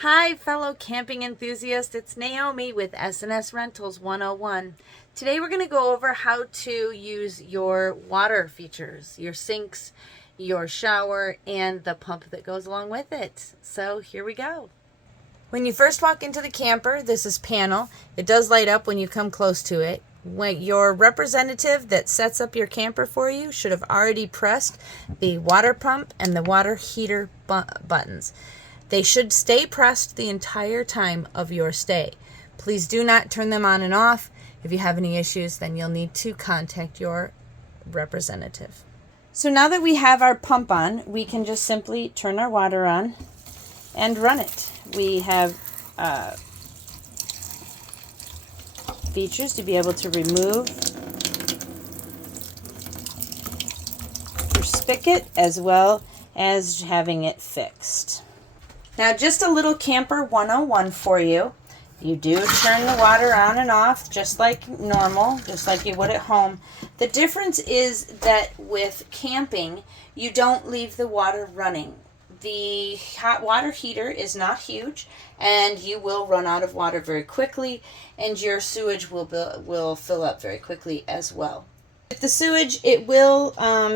Hi, fellow camping enthusiasts. It's Naomi with S&S Rentals 101. Today we're going to go over how to use your water features, your sinks, your shower, and the pump that goes along with it. So here we go. When you first walk into the camper, this is panel. It does light up when you come close to it. When your representative that sets up your camper for you should have already pressed the water pump and the water heater buttons. They should stay pressed the entire time of your stay. Please do not turn them on and off. If you have any issues, then you'll need to contact your representative. So now that we have our pump on, we can just simply turn our water on and run it. We have features to be able to remove your spigot as well as having it fixed. Now, just a little camper 101 for you. You do turn the water on and off just like normal, just like you would at home. The difference is that with camping, you don't leave the water running. The hot water heater is not huge, and you will run out of water very quickly, and your sewage will fill up very quickly as well. With the sewage, it will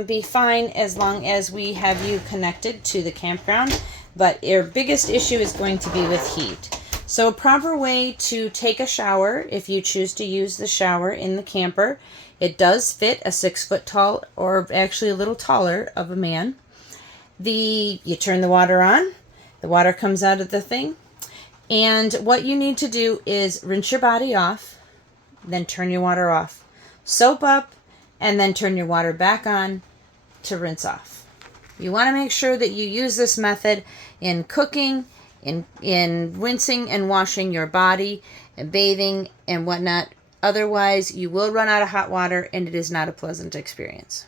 be fine as long as we have you connected to the campground. But your biggest issue is going to be with heat. So a proper way to take a shower, if you choose to use the shower in the camper, it does fit a 6 foot tall, or actually a little taller of a man. You turn the water on, the water comes out of the thing, and what you need to do is rinse your body off, then turn your water off. Soap up, and then turn your water back on to rinse off. You want to make sure that you use this method in cooking, in rinsing and washing your body, and bathing and whatnot. Otherwise, you will run out of hot water, and it is not a pleasant experience.